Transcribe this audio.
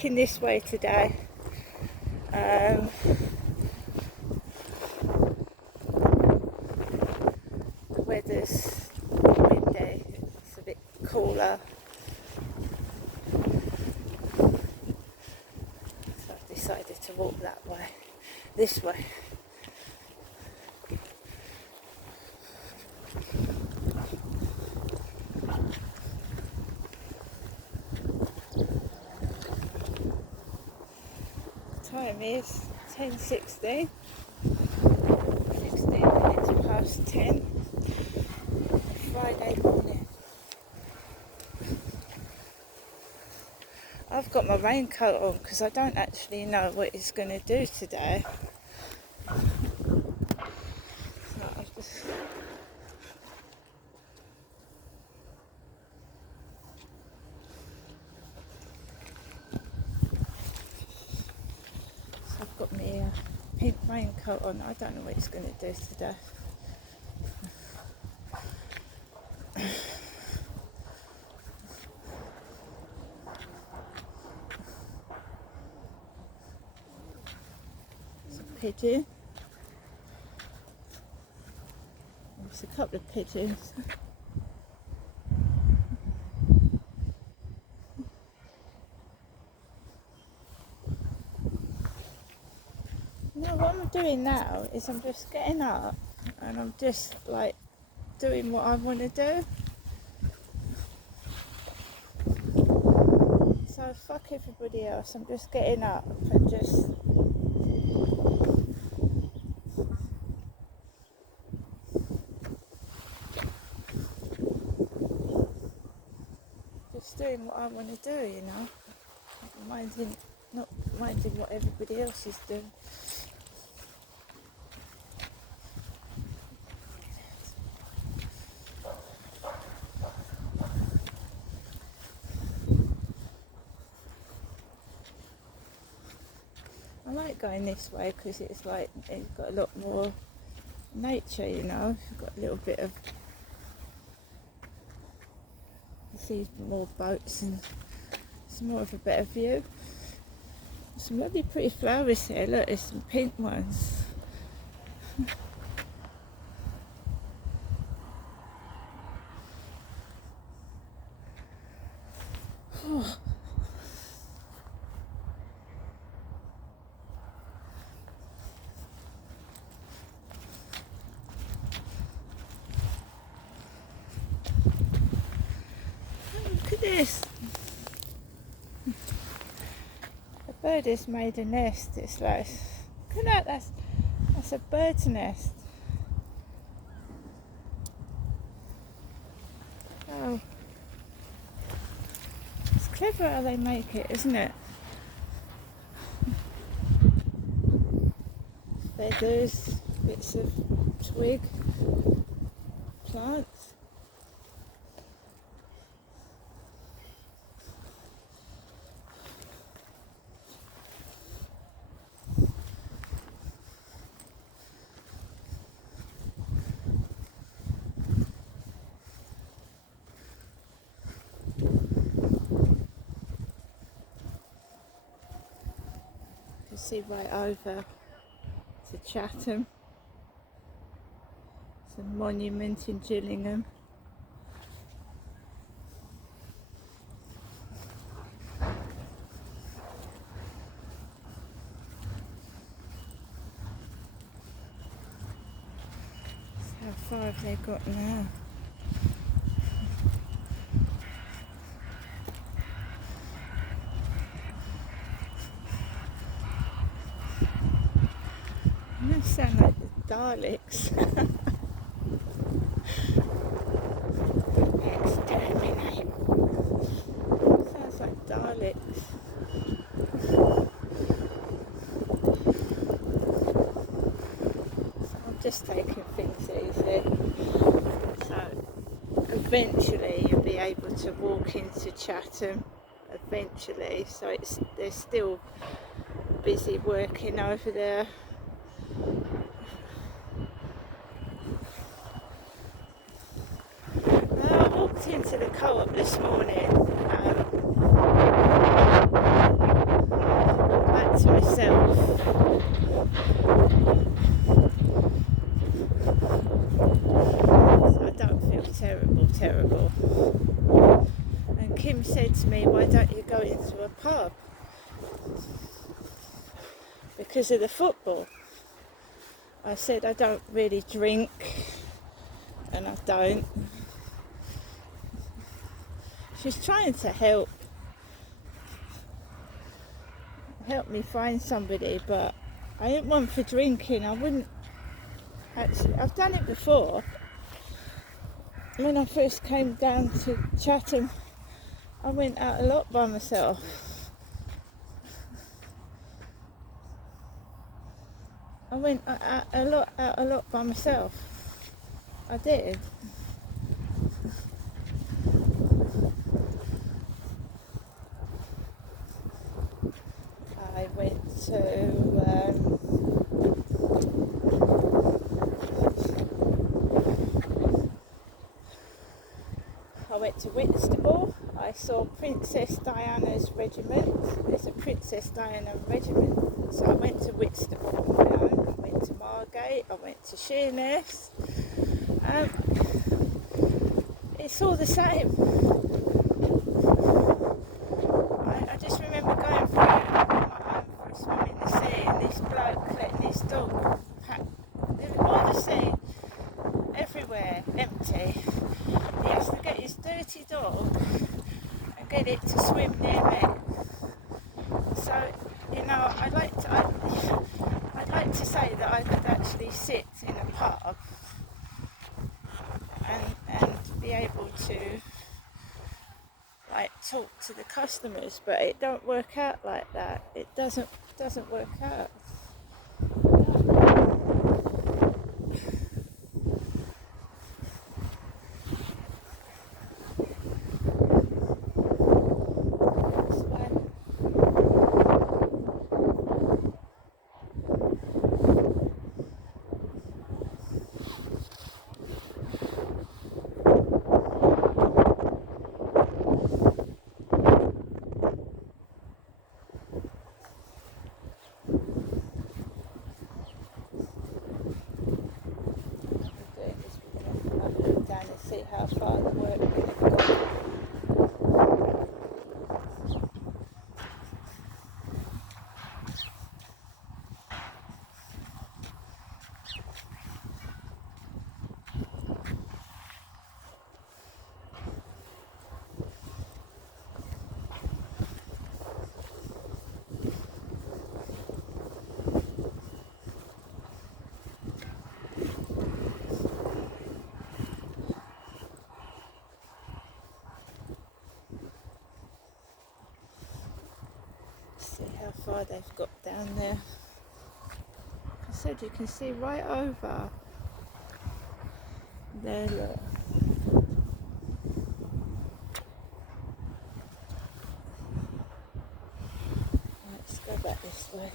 walking this way today. The weather's windy, it's a bit cooler, so I've decided to walk that way, this way. Time is 10:16, 16 minutes past 10, Friday morning. I've got my raincoat on because I don't actually know what it's going to do today. So I've got my pink raincoat on. I don't know what it's going to do today. It's a pigeon. There's a couple of pigeons. No, what I'm doing now is I'm just getting up and I'm just like doing what I want to do. So fuck everybody else, I'm just getting up and just doing what I want to do, you know, not minding what everybody else is doing. I like going this way because it's like it's got a lot more nature, you know. You've got a little bit of, you see more boats and it's more of a better view. Some lovely pretty flowers here. Look, there's some pink ones. Oh. Look at this. A bird has made a nest. It's like, look at that. That's a bird's nest. Oh, it's clever how they make it, isn't it? Feathers, bits of twig, plants. You can see right over to Chatham. It's a monument in Gillingham. How far have they got now? They sound like the Daleks. Exterminate. Sounds like Daleks. So I'm just taking things easy. So eventually you'll be able to walk into Chatham. Eventually, so they're still busy working over there. I walked into the co-op this morning. because of the football. I said I don't really drink, and I don't. She's trying to help me find somebody, but I ain't one for drinking. I wouldn't actually. I've done it before. When I first came down to Chatham, I went out a lot by myself. I went out a lot by myself. I did. I went to Whitstable. I saw Princess Diana's regiment. There's a Princess Diana regiment. So I went to Whitstable on my own. I went to Margate. I went to Sheerness. It's all the same. I just remember going through on my own for a swim in the sea, and this bloke letting his dog pack all the sea everywhere, empty. He has to get his dirty dog and get it to swim near me. So, I'd like to say that I could actually sit in a pub and be able to talk to the customers, but it don't work out like that. It doesn't work out. See how far the work we've got. See how far they've got down there. I said you can see right over there, look. Let's go back this way.